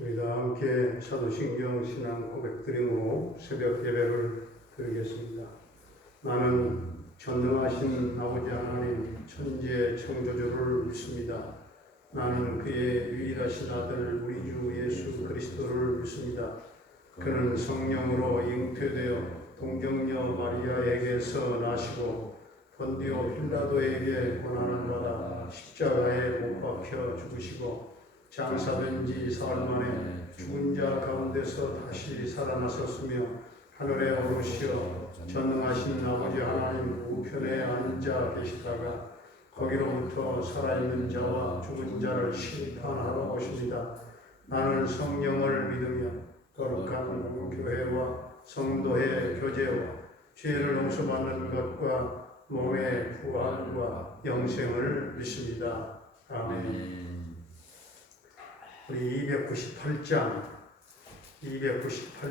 우리가 함께 사도신경 신앙 고백 드림으로 새벽 예배를 드리겠습니다. 나는 전능하신 아버지 하나님 천지의 창조주를 믿습니다. 나는 그의 유일하신 아들 우리 주 예수 그리스도를 믿습니다. 그는 성령으로 잉태되어 동정녀 마리아에게서 나시고 본디오 필라도에게 고난을 받아 십자가에 못 박혀 죽으시고 장사된 지 사흘 만에 죽은 자 가운데서 다시 살아나셨으며 하늘에 오르시어 전능하신 아버지 하나님 우편에 앉아 계시다가 거기로부터 살아있는 자와 죽은 자를 심판하러 오십니다. 나는 성령을 믿으며 거룩한 교회와 성도의 교제와 죄를 용서받는 것과 몸의 부활과 영생을 믿습니다. 아멘. 우리 298장 전하겠습니다.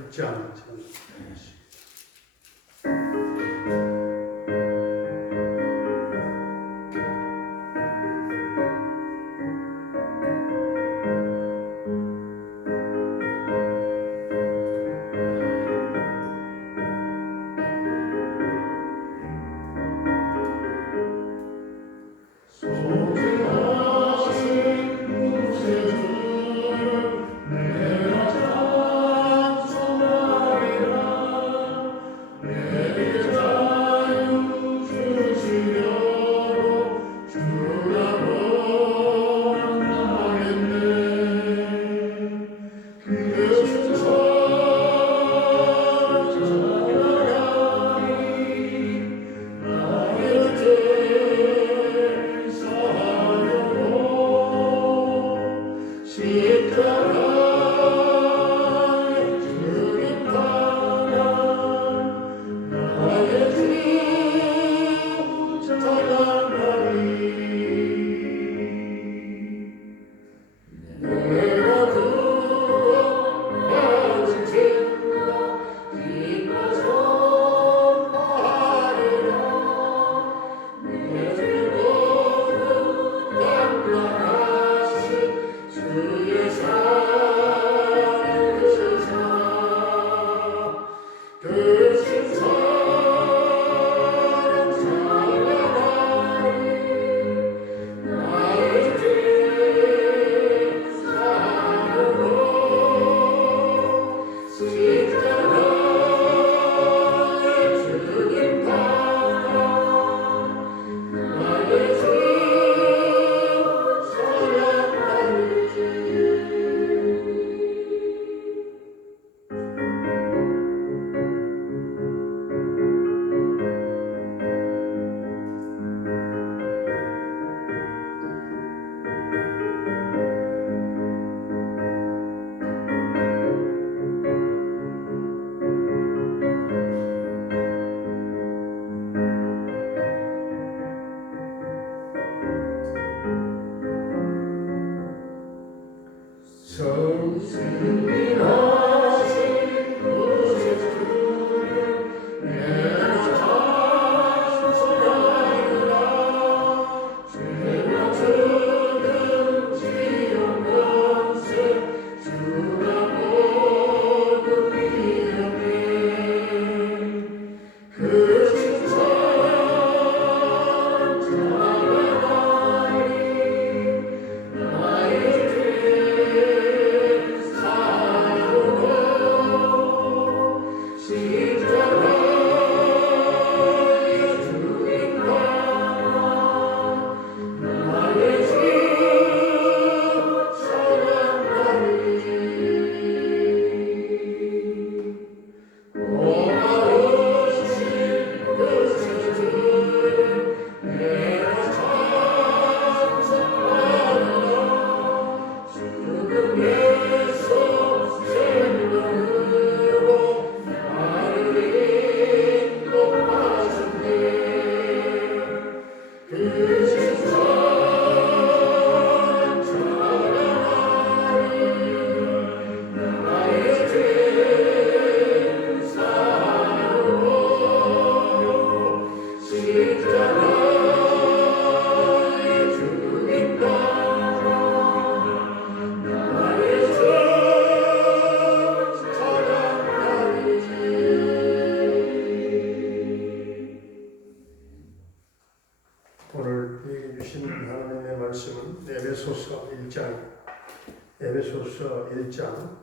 에베소서 1장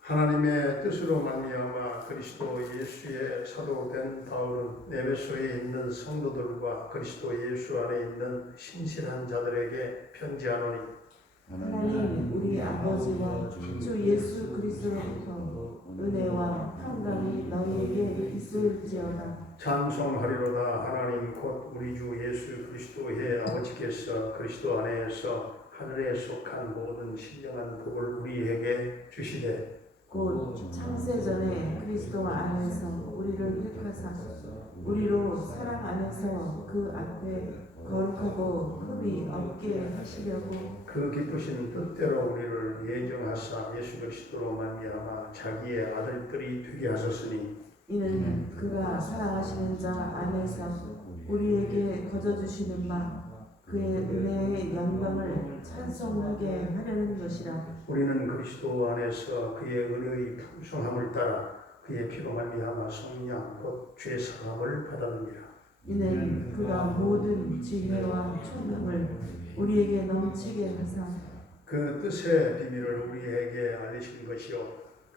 하나님의 뜻으로 말미암아 그리스도 예수의 사도 된 바울은 에베소에 있는 성도들과 그리스도 예수 안에 있는 신실한 자들에게 편지하노니 하나님 우리 아버지와 주 예수 그리스도로부터 은혜와 평강이 너희에게 있을지어다. 찬송하리로다. 하나님 곧 우리 주 예수 그리스도의 아버지께서 그리스도 안에서 하늘에 속한 모든 신령한 복을 우리에게 주시되 곧 창세전에 그리스도 안에서 우리를 택하사 우리로 사랑 안에서 그 앞에 거룩하고 흠이 없게 하시려고 그 기쁘신 뜻대로 우리를 예정하사 예수 그리스도로 말미암아 자기의 아들들이 되게 하셨으니 이는 그가 사랑하시는 자 안에서 우리에게 거저주시는 바 그의 은혜의 영광을 찬송하게 하려는 것이라. 우리는 그리스도 안에서 그의 은혜의 풍성함을 따라 그의 피로 말미암아 성령 곧 죄 사함을 받았느니라. 이는 그가 모든 지혜와 총명을 우리에게 넘치게 하사 그 뜻의 비밀을 우리에게 알리신 것이요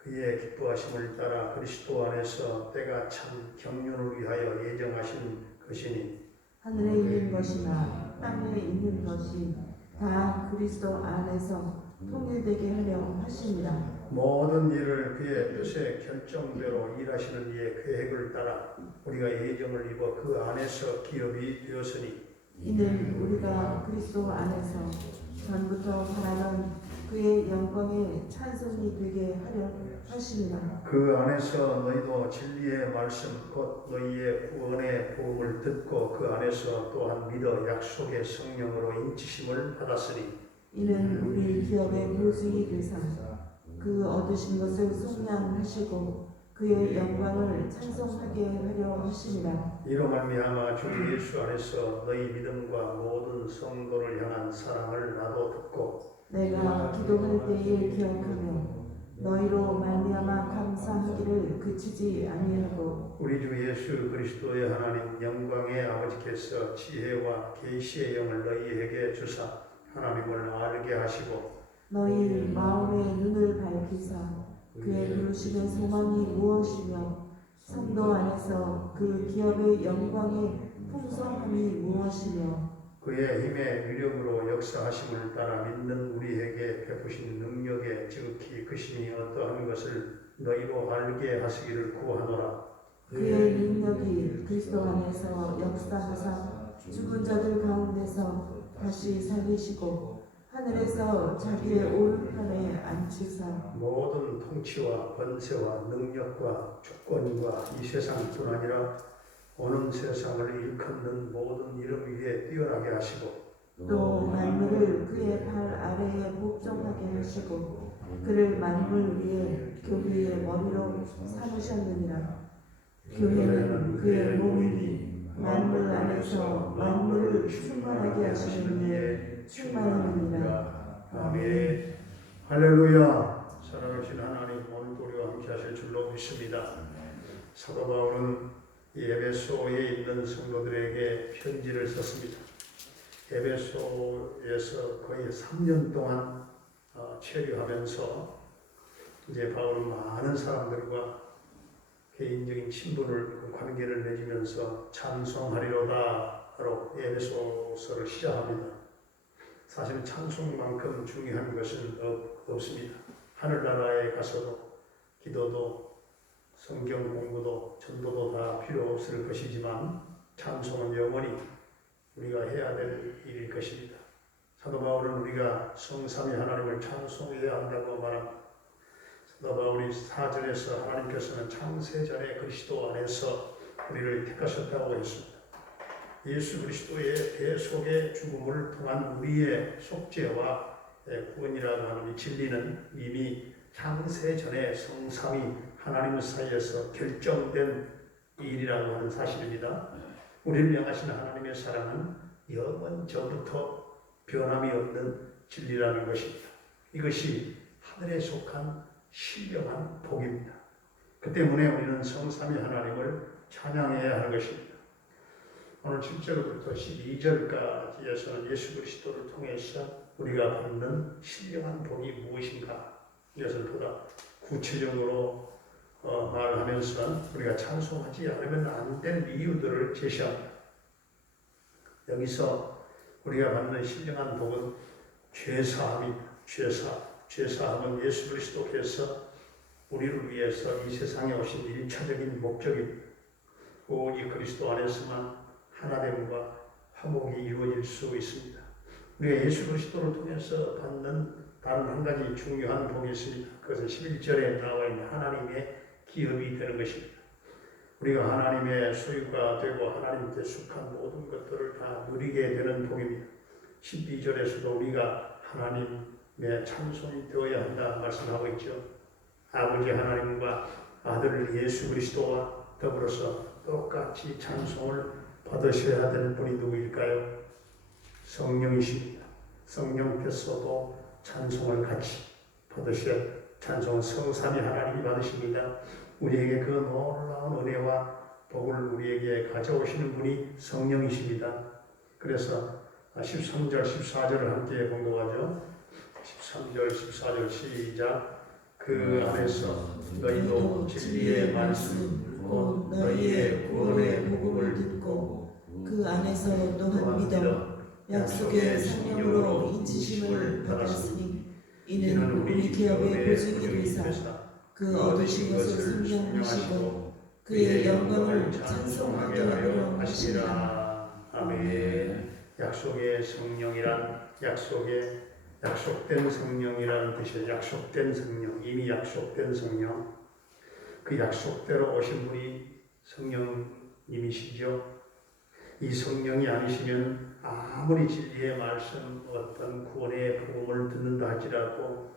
그의 기뻐하심을 따라 그리스도 안에서 때가 참 경륜을 위하여 예정하신 것이니 하늘에 있는 것이나 땅에 있는 것이 다 그리스도 안에서 통일되게 하려 하심이라. 모든 일을 그의 뜻의 결정대로 일하시는 이의 계획을 따라 우리가 예정을 입어 그 안에서 기업이 되었으니 이는 우리가 그리스도 안에서 전부터 바라던 그의 영광의 찬송이 되게 하려 하심이라. 그 안에서 너희도 진리의 말씀 곧 너희의 구원의 복음을 듣고 그 안에서 또한 믿어 약속의 성령으로 인치심을 받았으니 이는 우리 기업의 보증이 되사 그 얻으신 것을 속량하시고 그의 영광을 찬송하게 하려 하심이라. 이로 말미암아 주 예수 안에서 너희 믿음과 모든 성도를 향한 사랑을 나도 듣고 내가 기도할 때에 기억하며 너희로 말미암아 감사하기를 그치지 아니하고 우리 주 예수 그리스도의 하나님 영광의 아버지께서 지혜와 계시의 영을 너희에게 주사 하나님을 알게 하시고 너희 마음의 눈을 밝히사 그의 부르시는 소망이 무엇이며 성도 안에서 그 기업의 영광의 풍성함이 무엇이며 그의 힘의 위력으로 역사하심을 따라 믿는 우리에게 베푸신 능력의 지극히 크심이 어떠한 것을 너희로 알게 하시기를 구하노라. 그의 능력이 그리스도 안에서 역사하사 죽은 자들 가운데서 다시 살리시고 하늘에서 자기의 오른편에 앉히사 모든 통치와 권세와 능력과 주권과 이 세상뿐 아니라 오는 세상을 일컫는 모든 이름 위에 뛰어나게 하시고 또 만물을 그의 발 아래에 복종하게 하시고 그를 만물 위에 교회의 머리로 삼으셨느니라. 교회는 그의 몸이니 만물 안에서 만물을 충만하게 하시는 이의 충만함이니라. 아멘. 할렐루야. 사랑하신 하나님 오늘도 우리와 함께 하실 줄로 믿습니다. 사도 바울은 에베소에 있는 성도들에게 편지를 썼습니다. 에베소에서 거의 3년 동안 체류하면서 이제 바울은 많은 사람들과 개인적인 친분을 관계를 맺으면서 찬송하리로다로 에베소서를 시작합니다. 사실 찬송만큼 중요한 것은 없습니다. 하늘나라에 가서도 기도도 성경 공부도 전도도 다 필요 없을 것이지만 찬송은 영원히 우리가 해야 될 일일 것입니다. 사도 바울은 우리가 성삼위 하나님을 찬송해야 한다고 말합니다. 사도 바울이 4절에서 하나님께서는 창세전에 그리스도 안에서 우리를 택하셨다고 했습니다. 예수 그리스도의 대속의 죽음을 통한 우리의 속죄와 구원이라고 하는 이 진리는 이미 창세전에 성삼위 하나님 사이에서 결정된 일이라고 하는 사실입니다. 우리를 향하신 하나님의 사랑은 영원 전부터 변함이 없는 진리라는 것입니다. 이것이 하늘에 속한 신령한 복입니다. 그 때문에 우리는 성삼위 하나님을 찬양해야 하는 것입니다. 오늘 7절부터 12절까지에서는 예수 그리스도를 통해서 우리가 받는 신령한 복이 무엇인가? 이것을 보다 구체적으로 말하면서 우리가 찬송하지 않으면 안 될 이유들을 제시합니다. 여기서 우리가 받는 신령한 복은 죄사함입니다. 죄사함은 예수 그리스도께서 우리를 위해서 이 세상에 오신 일차적인 목적입니다. 오직 그리스도 안에서만 하나됨과 화목이 이루어질 수 있습니다. 우리가 예수 그리스도를 통해서 받는 다른 한 가지 중요한 복이 있습니다. 그것은 11절에 나와 있는 하나님의 기업이 되는 것입니다. 우리가 하나님의 소유가 되고 하나님께 속한 모든 것들을 다 누리게 되는 복입니다. 12절에서도 우리가 하나님의 찬송이 되어야 한다 말씀하고 있죠. 아버지 하나님과 아들 예수 그리스도와 더불어서 똑같이 찬송을 받으셔야 될 분이 누구일까요? 성령이십니다. 성령께서도 찬송을 같이 받으셔야 합니다. 찬송은 성삼위 하나님이 받으십니다. 우리에게 그 놀라운 은혜와 복을 우리에게 가져오시는 분이 성령이십니다. 그래서 13절, 14절을 함께 공독하죠. 13절, 14절 시작. 그 안에서 너희도 진리의 말씀 곧 너희의 구원의 복음을 듣고 그 안에서 또한 믿어 약속의 성령으로 인치심을 받았으니 이는 우리 기업의 보증이 되사 그 얻으신 것을 성령하시고 그의 영광을 찬송하게 하려 하시니라. 아멘. 약속의 성령이란 약속된 성령이라는 뜻이에요. 약속된 성령, 이미 약속된 성령. 그 약속대로 오신 분이 성령님이시죠. 이 성령이 아니시면 아무리 진리의 말씀, 어떤 구원의 복음을 듣는다 할지라도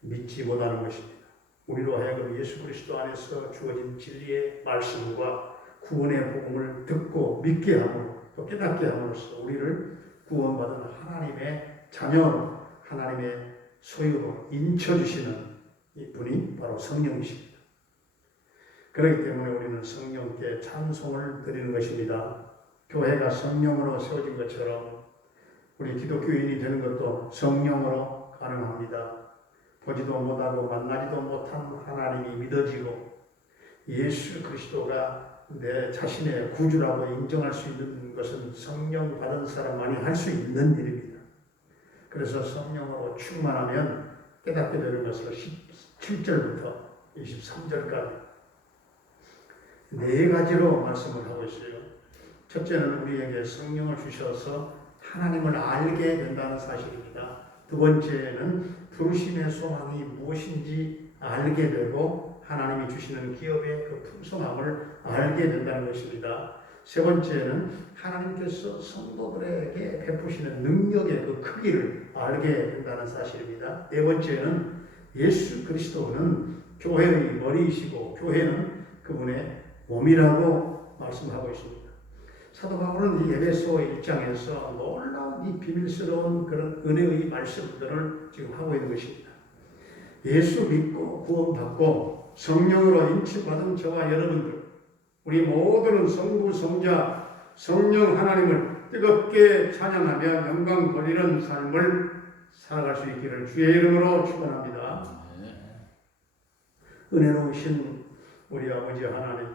믿지 못하는 것입니다. 우리로 하여금 예수 그리스도 안에서 주어진 진리의 말씀과 구원의 복음을 듣고 믿게 함으로 또 깨닫게 함으로써 우리를 구원받은 하나님의 자녀, 하나님의 소유로 인쳐주시는 이 분이 바로 성령이십니다. 그렇기 때문에 우리는 성령께 찬송을 드리는 것입니다. 교회가 성령으로 세워진 것처럼 우리 기독교인이 되는 것도 성령으로 가능합니다. 보지도 못하고 만나지도 못한 하나님이 믿어지고 예수 그리스도가 내 자신의 구주라고 인정할 수 있는 것은 성령 받은 사람만이 할 수 있는 일입니다. 그래서 성령으로 충만하면 깨닫게 되는 것을 17절부터 23절까지 네 가지로 말씀을 하고 있어요. 첫째는 우리에게 성령을 주셔서 하나님을 알게 된다는 사실입니다. 두 번째는 부르심의 소망이 무엇인지 알게 되고 하나님이 주시는 기업의 그 풍성함을 알게 된다는 것입니다. 세 번째는 하나님께서 성도들에게 베푸시는 능력의 그 크기를 알게 된다는 사실입니다. 네 번째는 예수 그리스도는 교회의 머리이시고 교회는 그분의 몸이라고 말씀하고 있습니다. 사도 바울은 이 에베소 1장에서 놀라운 이 비밀스러운 그런 은혜의 말씀들을 지금 하고 있는 것입니다. 예수 믿고 구원받고 성령으로 인치받은 저와 여러분들, 우리 모두는 성부, 성자, 성령 하나님을 뜨겁게 찬양하며 영광 돌리는 삶을 살아갈 수 있기를 주의 이름으로 축원합니다. 은혜로우신 우리 아버지 하나님,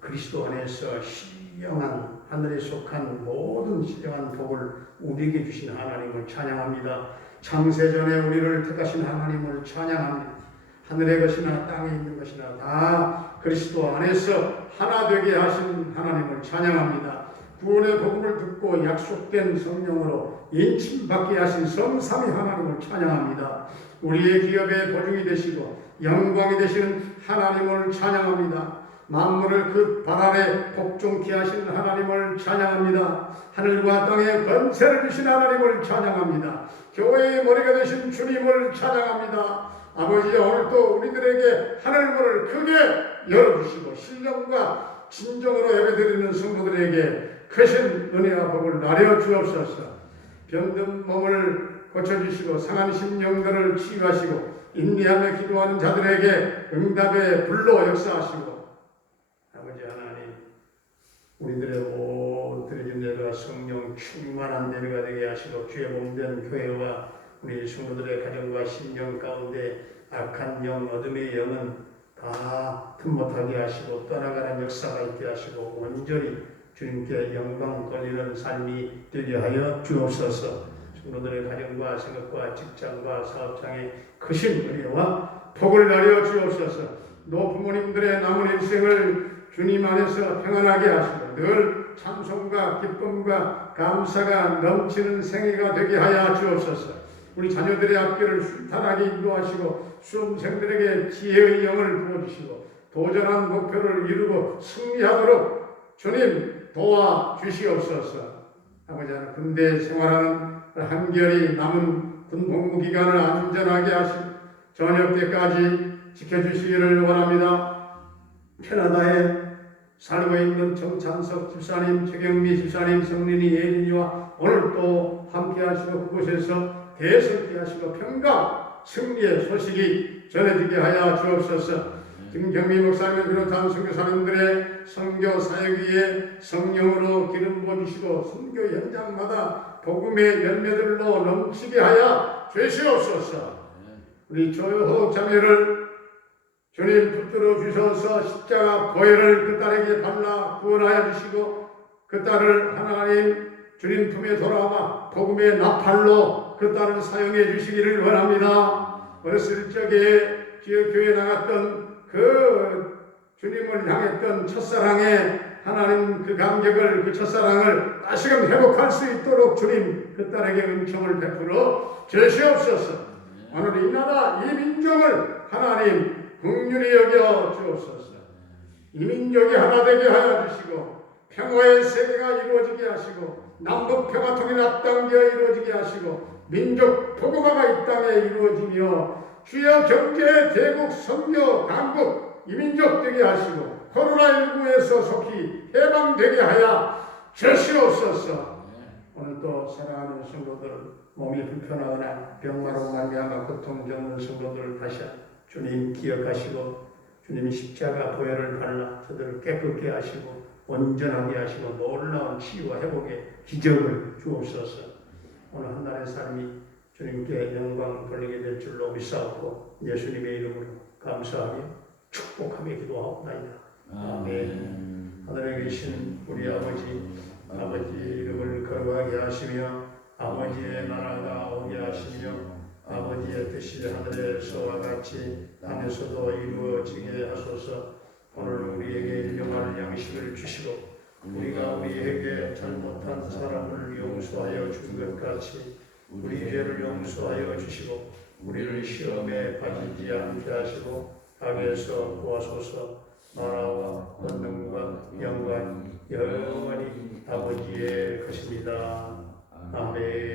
그리스도 안에서 신령한 하늘에 속한 모든 신령한 복을 우리에게 주신 하나님을 찬양합니다. 창세전에 우리를 택하신 하나님을 찬양합니다. 하늘의 것이나 땅에 있는 것이나 다 그리스도 안에서 하나 되게 하신 하나님을 찬양합니다. 구원의 복음을 듣고 약속된 성령으로 인침받게 하신 성삼위 하나님을 찬양합니다. 우리의 기업의 보증이 되시고 영광이 되시는 하나님을 찬양합니다. 만물을 그 발 아래 복종케 하신 하나님을 찬양합니다. 하늘과 땅에 권세를 주신 하나님을 찬양합니다. 교회의 머리가 되신 주님을 찬양합니다. 아버지, 오늘도 우리들에게 하늘문을 크게 열어주시고 신령과 진정으로 예배드리는 성도들에게 크신 은혜와 복을 나려 주옵소서. 병든 몸을 고쳐주시고 상한 심령들을 치유하시고 인내하며 기도하는 자들에게 응답의 불로 역사하시고 아버지 하나님, 우리들의 못 드려진 예배가 성령 충만한 예배가 되게 하시고 주의 몸된 교회와 우리 성도들의 가정과 심령 가운데 악한 영, 어둠의 영은 다 틈못하게 하시고 떠나가는 역사가 있게 하시고 온전히 주님께 영광 돌리는 삶이 되게 하여 주옵소서. 성도들의 가정과 생업과 직장과 사업장에 크신 은혜와 복을 나려 주옵소서. 노부모님들의 남은 인생을 주님 안에서 평안하게 하시고 늘 찬송과 기쁨과 감사가 넘치는 생애가 되게 하여 주옵소서. 우리 자녀들의 학교를 순탄하게 인도하시고 수험생들에게 지혜의 영을 부어주시고 도전한 목표를 이루고 승리하도록 주님 도와주시옵소서. 아버지 하나님, 군대 생활하는 한결이 남은 군 복무 기간을 안전하게 하시고 저녁 때까지 지켜주시기를 원합니다. 캐나다에 살고 있는 정찬석 집사님, 최경미 집사님, 성린이 예린이와 오늘 또 함께 하시고 그곳에서 대성케 하시고 평강 승리의 소식이 전해지게 하여 주옵소서. 김경미 목사님을 비롯한 선교사님들의 선교 사역 위에 성령으로 기름 부어주시고 선교 현장마다 복음의 열매들로 넘치게 하여 주시옵소서. 우리 조효호 자매를 주님 붙들어 주셔서 십자가 보혈을 그 딸에게 발라 구원하여 주시고 그 딸을 하나님 주님 품에 돌아와 복음의 나팔로 그 딸을 사용해 주시기를 원합니다. 어렸을 적에 지역교회 나갔던 그 주님을 향했던 첫사랑의 하나님 그 감격을, 그 첫사랑을 다시금 회복할 수 있도록 주님 그 딸에게 은총을 베풀어 주시옵소서. 오늘 이 나라 이 민족을 하나님 긍휼히 여겨 주옵소서. 이 민족이 하나 되게 하여 주시고 평화의 세계가 이루어지게 하시고 남북 평화 통일 앞당겨 이루어지게 하시고 민족 복음화가 이 땅에 이루어지며 주여 경제, 대국, 선교, 강국 이 민족 되게 하시고 코로나19에서 속히 해방되게 하여 주시옵소서. 오늘 또 사랑하는 성도들 몸이 불편하거나 병마로 말미암아 고통 겪는 성도들을 다시 주님 기억하시고 주님이 십자가 보혈을 발라 저들을 깨끗게 하시고 온전하게 하시고 놀라운 치유와 회복의 기적을 주옵소서. 오늘 한 날의 삶이 주님께 영광 돌리게 될 줄로 믿사옵고 예수님의 이름으로 감사하며 축복하며 기도하옵나이다. 아멘. 하늘에 계신 우리 아버지 이름을 거룩하게 하시며 아버지의 나라가 오게 하시며 아버지의 뜻이 하늘에서와 같이 땅에서도 이루어지게 하소서. 오늘 우리에게 일용할 양식을 주시고 우리가 우리에게 잘못한 사람을 용서하여 준 것 같이 우리 죄를 용서하여 주시고 우리를 시험에 빠지지 않게 하시고 악에서 구하소서. 나라와 권능과 영광 영원히 아버지의 것입니다. 아멘.